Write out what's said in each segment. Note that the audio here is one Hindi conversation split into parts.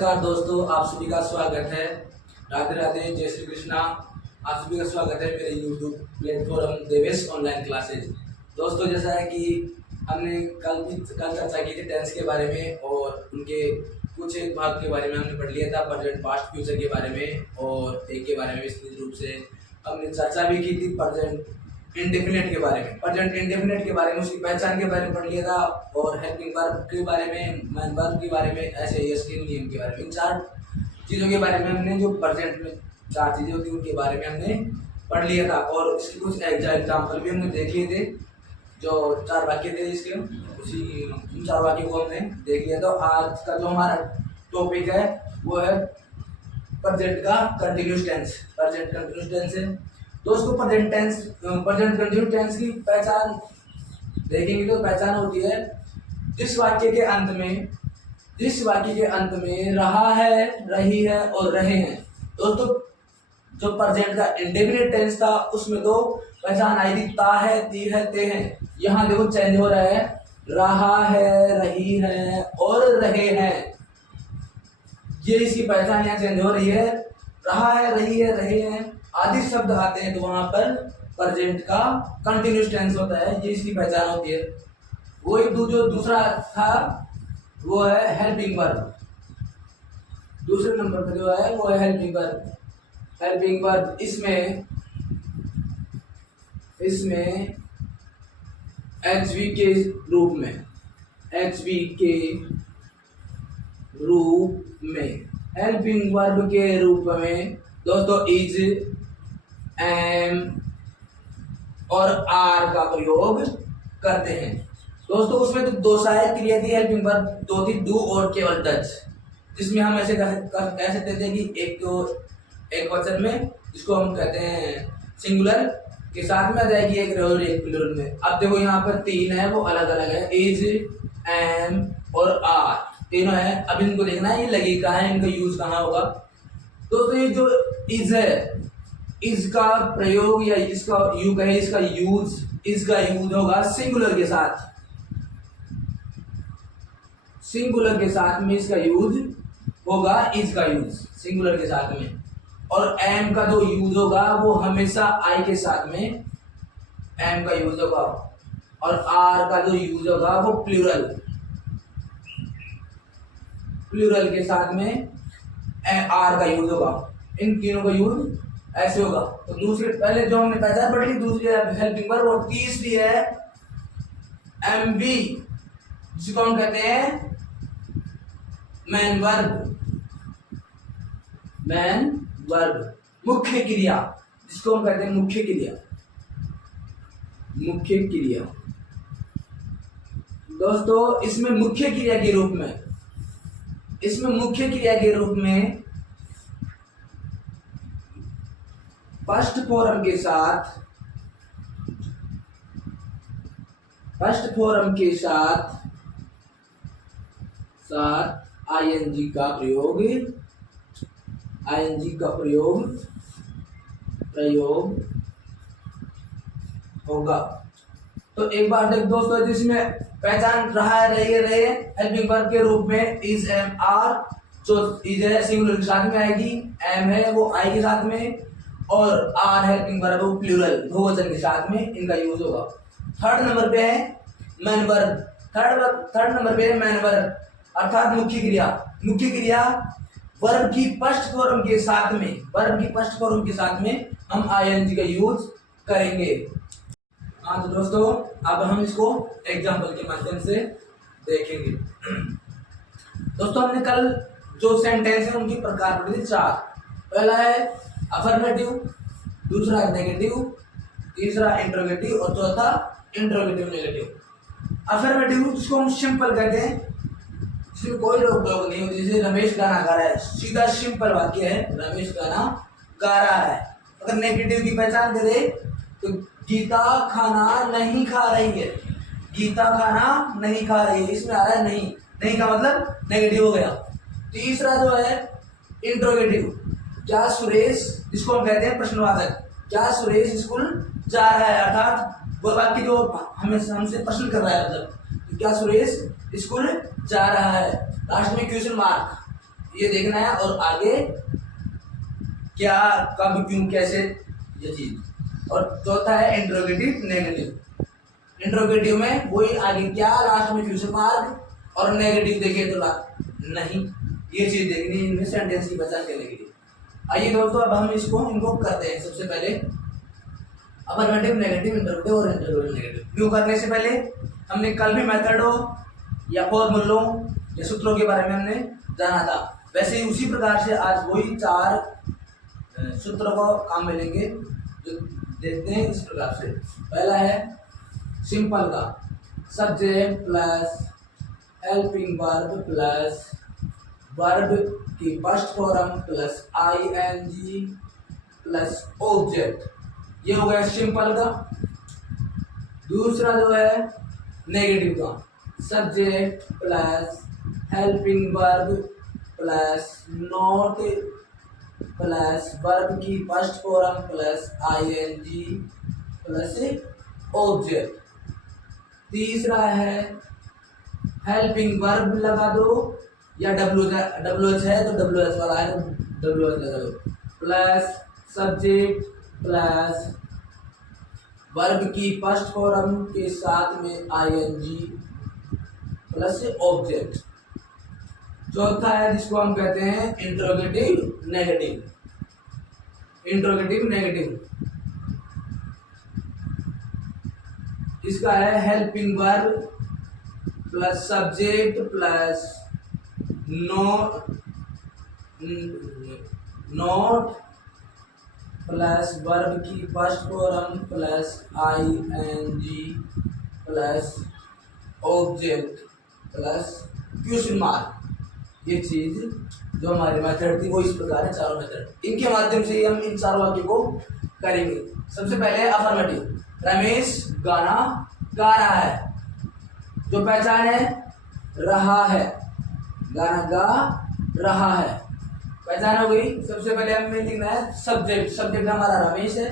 नमस्कार दोस्तों, आप सभी का स्वागत है। राधे राधे, जय श्री कृष्णा। आप सभी का स्वागत है मेरे YouTube platform Devesh online classes. दोस्तों, जैसा है कि हमने कल चर्चा की थी टेंस के बारे में और उनके कुछ एक भाग के बारे में हमने पढ़ लिया था, प्रेजेंट पास्ट फ्यूचर के बारे में, और एक के बारे में विस्तृत रूप से हमने चर्चा भी की थी प्रेजेंट इंडेफिनिट के बारे में। प्रेजेंट इंडेफिनिट के बारे में उसकी पहचान के बारे में पढ़ लिया था, और हेल्पिंग वर्ब के बारे में, मैन वर्ब के बारे में, ऐसे यस के नियम के बारे में, इन चार चीज़ों के बारे में हमने, जो प्रेजेंट में चार चीज़ें होती हैं उनके बारे में हमने पढ़ लिया था। और इसके कुछ एग्जाम्पल भी हमने देख लिए थे, जो चार वाक्य थे इसके, उसी उन चार वाक्यों को हमने देख लिया था। आज का जो हमारा टॉपिक है वो है प्रेजेंट का continuous tense. Present continuous tense है दोस्तों। प्रेजेंट कंटिन्यूस टेंस की पहचान देखेंगे तो पहचान होती है जिस वाक्य के अंत में रहा है, रही है और रहे हैं। दोस्तों, जो प्रेजेंट का इंडेफिनिट टेंस था उसमें तो पहचान आई थी ता है, ती है, ते हैं। यहाँ देखो चेंज हो रहा है, रहा है, रही है और रहे हैं। ये इसकी पहचान यहाँ चेंज हो रही है। रहा है, रही है, रहे हैं आदि शब्द आते हैं तो वहां पर प्रेजेंट का कंटिन्यूस टेंस होता है, ये इसकी पहचान होती है। वही जो दूसरा था वो है हेल्पिंग वर्ब। दूसरे नंबर पर जो है वो है हेल्पिंग वर्ब। हेल्पिंग वर्ब इसमें एचवी के रूप में हेल्पिंग वर्ब के रूप में दोस्तों इज, एम और आर का प्रयोग करते हैं। दोस्तों, उसमें तो दो सहायक क्रिया थी हेल्पिंग वर्ब, दो थी डू और केवल डज, जिसमें हम ऐसे कह सकते थे कि एक वचन में जिसको हम कहते हैं सिंगुलर के साथ में आ जाएगी एक और एक प्लूरल में। अब देखो यहाँ पर तीन है, वो अलग अलग है, इज, एम और आर तीनों है। अब इनको देखना है ये लगी कहाँ है, इनका यूज कहाँ होगा। दोस्तों, ये जो इज है, इसका प्रयोग या इसका यू कहे इसका यूज होगा सिंगुलर के साथ। सिंगुलर के साथ में इसका यूज होगा, इज का यूज सिंगुलर के साथ में। और एम का जो यूज होगा वो हमेशा आई के साथ में एम का यूज होगा। और आर का जो यूज होगा वो प्लूरल के साथ में आर का यूज होगा। इन तीनों का यूज ऐसे होगा। तो दूसरे पहले जो हमने पहचान पढ़ ली, दूसरी हेल्पिंग वर्ब, और तीसरी है एमवी, जिसको हम कहते हैं मैन वर्ब, मुख्य क्रिया, जिसको हम कहते हैं मुख्य क्रिया। दोस्तों, इसमें मुख्य क्रिया के रूप में फर्स्ट फॉर्म के साथ आईएनजी का प्रयोग होगा। तो एक बार देख दोस्तों, जिसमें पहचान रहा है, रहे हेल्पिंग वर्ब के रूप में इज, एम, आर। जो इज है सिंगुलर के साथ में आएगी, एम है वो आई के साथ में, और आर हेल्पिंग वर्ब वो प्लूरल बहुवचन के साथ में इनका यूज होगा। थर्ड नंबर पे है मैन वर्ब, अर्थात मुख्य क्रिया वर्ब की फर्स्ट फॉर्म के साथ में हम आईएनजी का यूज करेंगे। हाँ, तो दोस्तों अब हम इसको एग्जाम्पल के माध्यम से देखेंगे। दोस्तों, हमने कल जो सेंटेंस है उनकी प्रकार पढ़ी थी चार। पहला है अफर्मेटिव, दूसरा नेगेटिव, तीसरा इंट्रोगेटिव और चौथा इंट्रोगेटिव नेगेटिव। अफर्मेटिव जिसको हम सिंपल कहते हैं, जिसमें कोई रोक टोक नहीं होती, जैसे रमेश गाना गा रहा है, सीधा सिंपल वाक्य है, रमेश गाना गा रहा है। अगर नेगेटिव की पहचान करें तो गीता खाना नहीं खा रही है, इसमें आ रहा है नहीं का मतलब नेगेटिव हो गया। तीसरा जो है इंट्रोगेटिव, क्या सुरेश, जिसको हम कहते हैं प्रश्नवाचक, क्या सुरेश स्कूल जा रहा है, अर्थात वो वाक्य जो हमसे प्रश्न कर रहा है, मतलब क्या सुरेश स्कूल जा रहा है। लास्ट में क्वेश्चन मार्क, ये देखना है, और आगे क्या, कब, क्यों, कैसे, ये चीज। और चौथा है इंट्रोगेटिव नेगेटिव। इंट्रोगेटिव में वही आगे क्या, लास्ट में क्वेश्चन मार्क, और नेगेटिव देखे तो नहीं, ये चीज देखनी है इनमें सेंटेंस की पहचान करने के लिए। आइए दोस्तों, अब हम इनको करते हैं। सबसे पहले अफर्मेटिव, नेगेटिव, इंट्रोगेटिव और इंट्रोगेटिव नेगेटिव। क्यों करने से पहले हमने कल भी मेथडों या फॉर्मूलों या सूत्रों के बारे में हमने जाना था, वैसे ही उसी प्रकार से आज वही 4 सूत्रों को काम मिलेंगे जो देखते हैं इस प्रकार से। पहला है सिंपल का, subject plus helping verb plus verb की first form plus I N G plus object, ये हो गया सिंपल का। दूसरा जो है नेगेटिव का, subject plus helping verb plus not plus verb की first form plus I N G plus object. तीसरा है हेल्पिंग वर्ब लगा दो, या डब्ल्यू एच है तो डब्ल्यू एच वाला है तो डब्ल्यू एच लगा दो, प्लस सब्जेक्ट प्लस वर्ब की फर्स्ट फॉर्म के साथ में आईएनजी प्लस ऑब्जेक्ट। चौथा है जिसको हम कहते हैं इंट्रोगेटिव नेगेटिव। इंट्रोगेटिव नेगेटिव इसका है helping verb plus subject plus not plus verb की first form plus I N G plus object plus question mark. ये चीज जो हमारी मेथड थी वो इस प्रकार है, चारों मेथड, इनके माध्यम से हम इन चारों वाक्यों को करेंगे। सबसे पहले अफर्मेटिव, रमेश गाना गा रहा है, जो पहचान है रहा है, गाना गा रहा है, पहचान हो गई। सबसे पहले हमें लिखना है सब्जेक्ट, सब्जेक्ट हमारा रमेश है,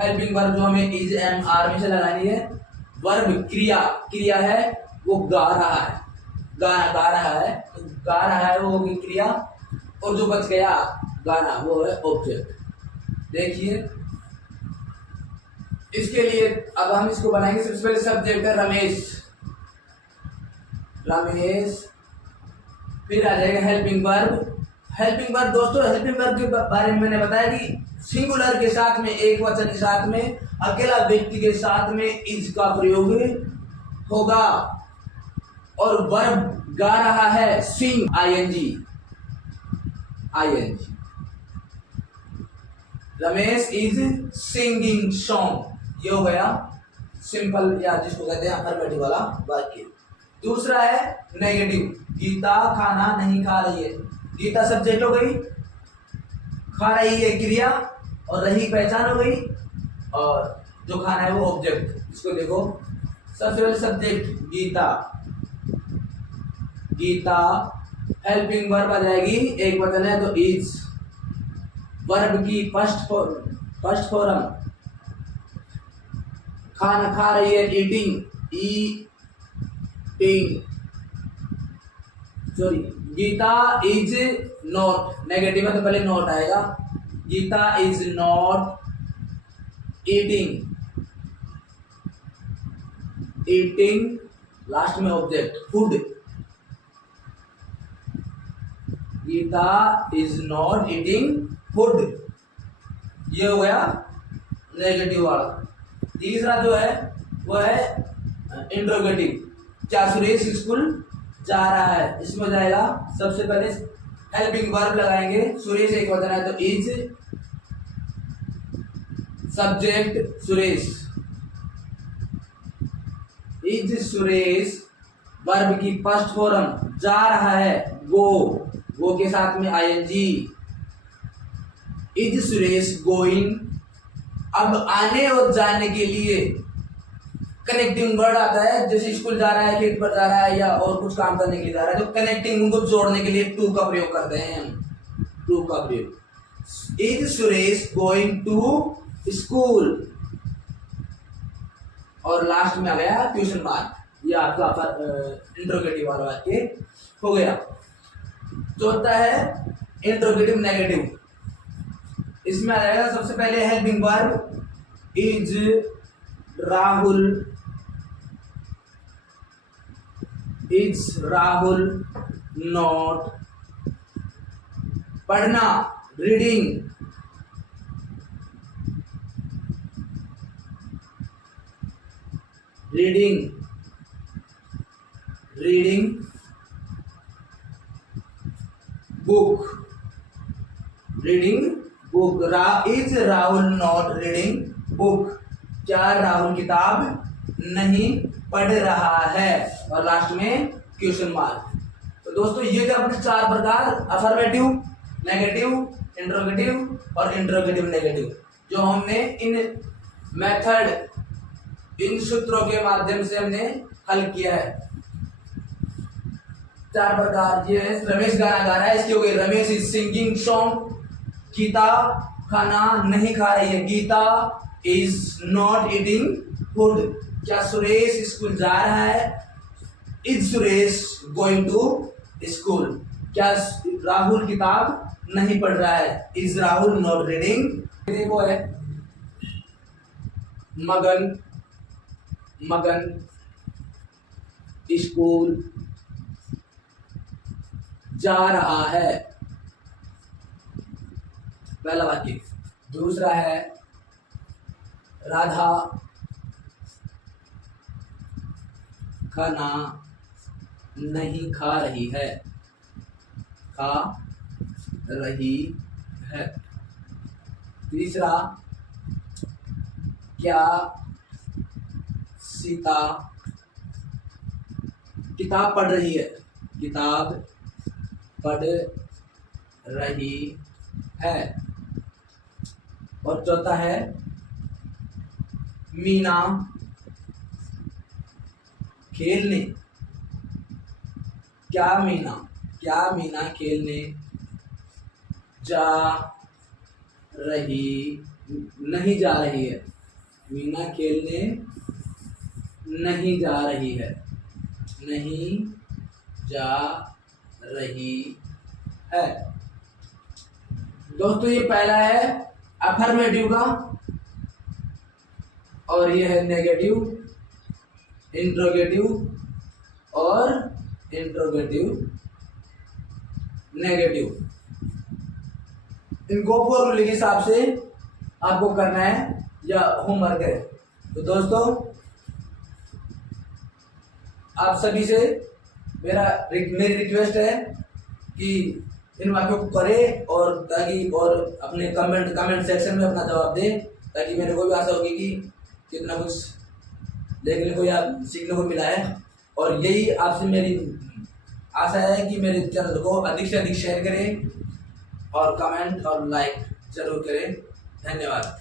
हेल्पिंग वर्ब जो हमें इज एम आर में से लगानी है, वर्ब क्रिया, क्रिया है वो गा रहा है, गाना गा रहा है तो गा रहा है वो होगी क्रिया, और जो बच गया गाना वो है ऑब्जेक्ट। देखिए इसके लिए अब हम इसको बनाएंगे। सबसे पहले सब्जेक्ट है रमेश, रमेश, फिर आ जाएगा हेल्पिंग वर्ब। हेल्पिंग वर्ब दोस्तों, हेल्पिंग वर्ब के बारे में मैंने बताया कि सिंगुलर के साथ में, एक वचन के साथ में, अकेला व्यक्ति के साथ में इज का प्रयोग होगा, और वर्ब गा रहा है sing, I N G, I N G, Ramesh is singing song, ये हो गया सिंपल या जिसको कहते हैं अफर्मेटिव वाला वाक्य। दूसरा है नेगेटिव, गीता खाना नहीं खा रही है, गीता सब्जेक्ट हो गई, खा रही है क्रिया, और रही पहचान हो गई, और जो खाना है वो ऑब्जेक्ट। इसको देखो, सबसे पहले subject Geeta, Geeta, helping verb आ जाएगी, एक वचन है तो इज, वर्ब की फर्स्ट फॉर्म, खाना खा रही है eating, eating, sorry, Geeta is not, negative है तो पहले नॉट आएगा, Geeta is not eating, eating last में object food, Geeta is not eating food, ये हो गया नेगेटिव वाला। तीसरा जो है वो है इंट्रोगेटिव, क्या सुरेश स्कूल जा रहा है, इसमें जाएगा सबसे पहले हेल्पिंग वर्ब लगाएंगे, सुरेश एक वचन है तो is, subject Suresh, is Suresh, verb की फर्स्ट फॉर्म जा रहा है गो, गो के साथ में आईएनजी, इज सुरेश गोइंग। अब आने और जाने के लिए कनेक्टिंग वर्ड आता है, जैसे स्कूल जा रहा है, खेत पर जा रहा है, या और कुछ काम करने के लिए जा रहा है, तो कनेक्टिंग उनको जोड़ने के लिए टू का प्रयोग करते हैं हम, टू का प्रयोग। Is Suresh going to school, और लास्ट में आ गया क्वेश्चन मार्क, ये आपका इंट्रोगेटिव वाला वाक्य हो गया। चौथा है इंट्रोगेटिव नेगेटिव। इसमें आ जाएगा सबसे पहले helping verb, is Rahul not, पढ़ना reading, book, is Rahul not reading book, क्या राहुल किताब नहीं पढ़ रहा है, और लास्ट में क्वेश्चन मार्क। तो दोस्तों ये थे अपने चार प्रकार, अफर्मेटिव, नेगेटिव, इंट्रोगेटिव और इंट्रोगेटिव नेगेटिव, जो हमने इन मेथड, इन सूत्रों के माध्यम से हमने हल किया है। चार प्रकार। ये रमेश गाना गा रहा है, इसकी हो गई Ramesh is singing song. Geeta खाना नहीं खा रही है, Geeta is not eating food. क्या सुरेश स्कूल जा रहा है, is Suresh going to school. क्या राहुल किताब नहीं पढ़ रहा है, इज राहुल नॉट रीडिंग। देखो है मगन स्कूल जा रहा है, पहला वाक्य। दूसरा है राधा खाना नहीं खा रही है, तीसरा क्या सीता किताब पढ़ रही है, और चौथा है मीना खेलने, क्या मीना खेलने नहीं जा रही है, मीना खेलने नहीं जा रही है। दोस्तों ये पहला है अफर्मेटिव का, और ये है नेगेटिव, इंट्रोगेटिव और इंट्रोगेटिव नेगेटिव। इनको फॉर्मूले के हिसाब से आपको करना है या होमवर्क है। तो दोस्तों आप सभी से मेरी रिक्वेस्ट है कि इन वाक्यों को करें, और ताकि और अपने कमेंट सेक्शन में अपना जवाब दें, ताकि मेरे को भी आशा होगी कि कितना कुछ देखने को या सीखने को मिला है। और यही आपसे मेरी आशा है कि मेरे चैनल को अधिक से अधिक शेयर करें और कमेंट और लाइक जरूर करें। धन्यवाद।